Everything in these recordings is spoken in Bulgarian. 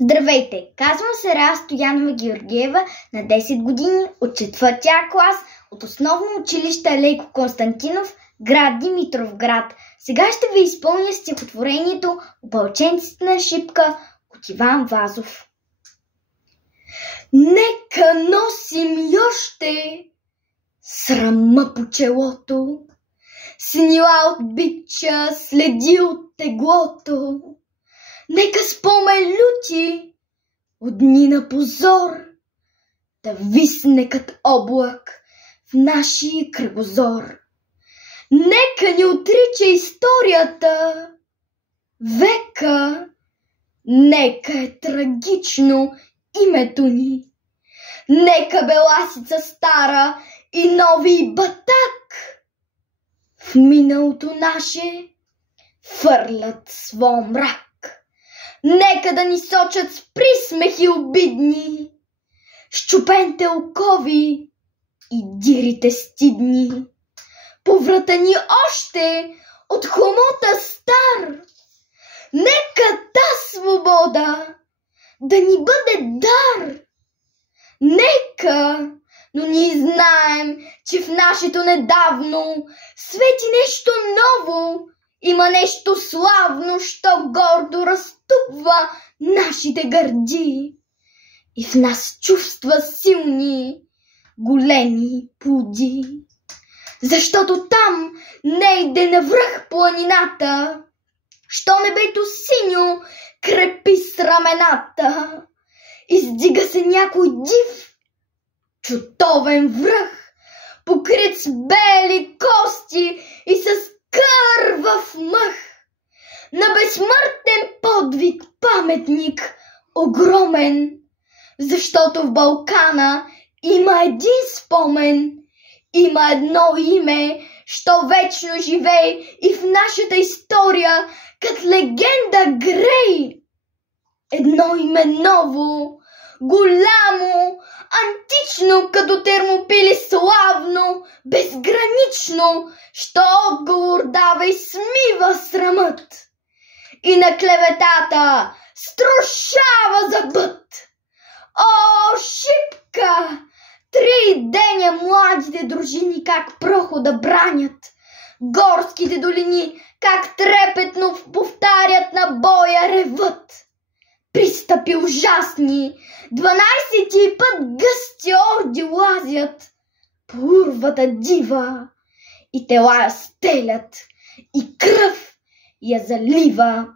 Здравейте! Казвам се Рая Стоянова Георгиева, на 10 години, от 4-я клас, от основно училище Алейко Константинов, град Димитровград. Сега ще ви изпълня стихотворението "Опълченците на Шипка" от Иван Вазов. Нека носим още срама по челото, снила от бича следи от теглото. Нека спомен люти от дни на позор да висне като облак в нашия кръгозор. Нека ни отрича историята века, нека е трагично името ни. Нека беласица стара и нови батак в миналото наше фърлят своя мрак. Нека да ни сочат с присмехи обидни, счупените окови и дирите стидни. По врата ни още от хомота стар. Нека та свобода да ни бъде дар. Нека, но ние знаем, че в нашето недавно свети нещо ново. Има нещо славно, що гордо разтупва нашите гърди. И в нас чувства силни, големи плоди. Защото там нейде навръх планината, що небето синьо крепи с рамената. Издига се някой див, чутовен връх, покрит с бели кости и с кървав мъх. На безсмъртен подвиг паметник огромен, защото в Балкана има един спомен, има едно име, що вечно живей и в нашата история като легенда грей. Едно име ново, голямо, антично, като Термопили славно, безгранично, що отговор дава и смива срамът. И на клеветата струшава зъбът. О, Шипка! 3 деня младите дружини как прохода бранят. Горските долини как трепетно повтарят на боя ревът. Пристъпи ужасни, 12 път гъсти орди лазят по урвата дива и тела я стелят, и кръв я залива.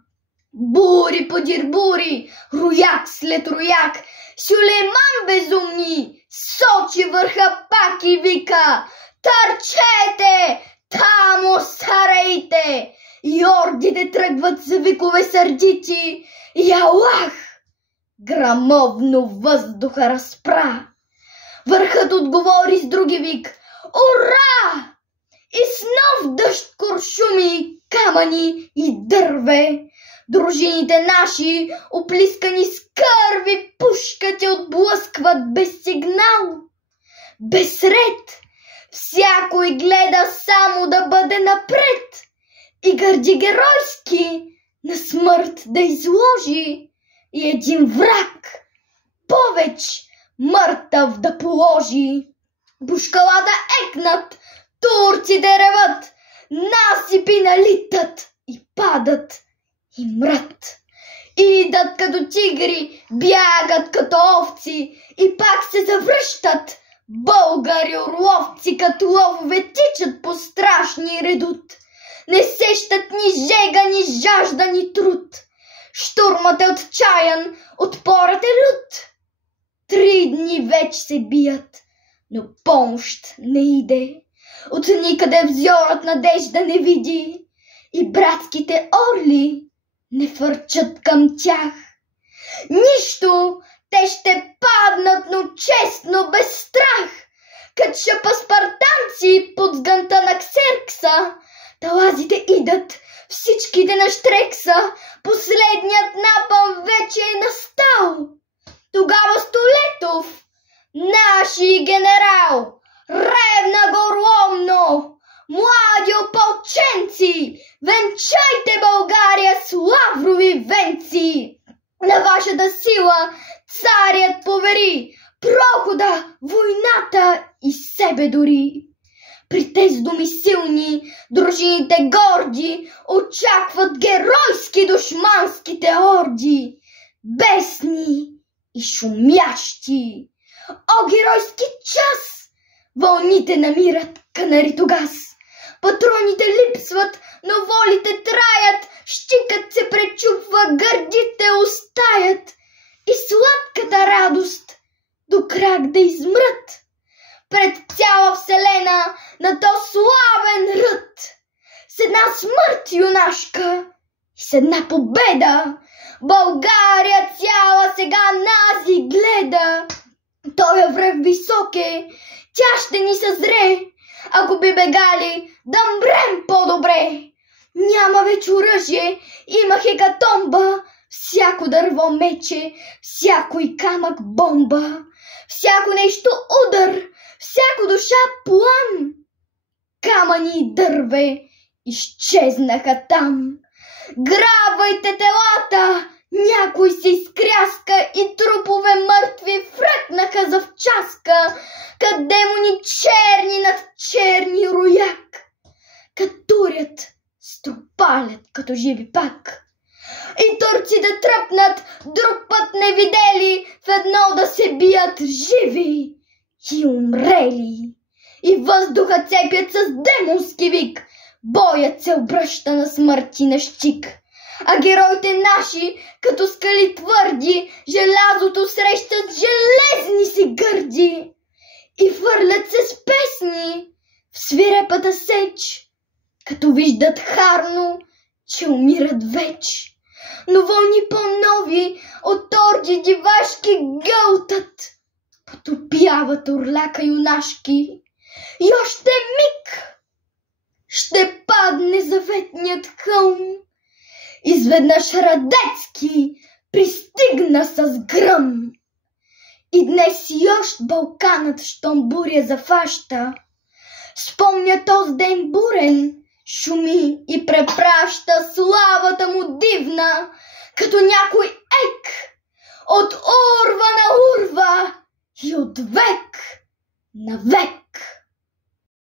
Бури подир бури, рояк след рояк, Сюлейман безумни сочи върха пак и вика: "Търчете, тамо старейте!" И ордите тръгват за викове сърдити, и Аллах грамовно въздуха разпра. Върхът отговори с други вик: "Ура!" И с нов дъжд куршуми, камъни и дърве. Дружините наши, оплискани с кърви, пушките отблъскват без сигнал, без ред. Всякой гледа само да бъде напред и гърди геройски на смърт да изложи, и един враг повеч мъртъв да положи. Бушкалата екнат, турците реват, насипи налитат и падат и мрат. Идат като тигри, бягат като овци и пак се завръщат. Българи орловци като ловове тичат по страшни редут. Не сещат ни жега, ни жажда, ни труд. Штурмът е отчаян, отпорът е лют. 3 дни вече се бият, но помощ не иде. От никъде взорът надежда не види и братските орли не фърчат към тях. Нищо, те ще паднат, но честно, без страх, като шапаспартанци под сгънта на Ксеркса. Талазите идат, всичките на Штрекса, последният напън вече е настал. Тогава Столетов, наши генерал, ревна горломно: "Млади опълченци, венчайте България с лаврови венци!" На вашата сила царят повери прохода, войната и себе дори. При тези думи силни, дружините горди очакват геройски душманските орди, бесни и шумящи. О, геройски час! Вълните намират канаритогаз. Патроните липсват, но волите траят, щикът се пречупва, гърдите остаят и сладката радост до крак да измрат. Пред цяла вселена на то славен ръд, с една смърт юнашка и с една победа, България цяла сега нази гледа. Той е връх висок е, тя ще ни съзре, ако би бегали да мрем по-добре. Няма вече оръжие, има хекатомба, всяко дърво мече, всякой камък бомба, всяко нещо удар, всяко душа план. Камъни и дърве изчезнаха там. Грабвайте телата, някой се изкряска и трупове мъртви фръкнаха за вчаска, кът демони черни над черни рояк, кът турят, стропалят като живи пак. И турците тръпнат, друг път не видели, в едно да се бият живи и умрели. И въздуха цепят с демонски вик, боят се обръща на смърт и на щик. А героите наши, като скали твърди, желязото срещат железни си гърди и фърлят се с песни в свирепата сеч, като виждат харно, че умират веч. Но вълни по-нови от орди дивашки гълтат, потопяват орлака юнашки. И още миг ще падне заветният хълм. Изведнъж Радецки пристигна с гръм. И днес и още Балканът, щом буря зафаща, спомня този ден бурен, шуми и препраща славата му дивна, като някой ек от урва на урва и от век на век.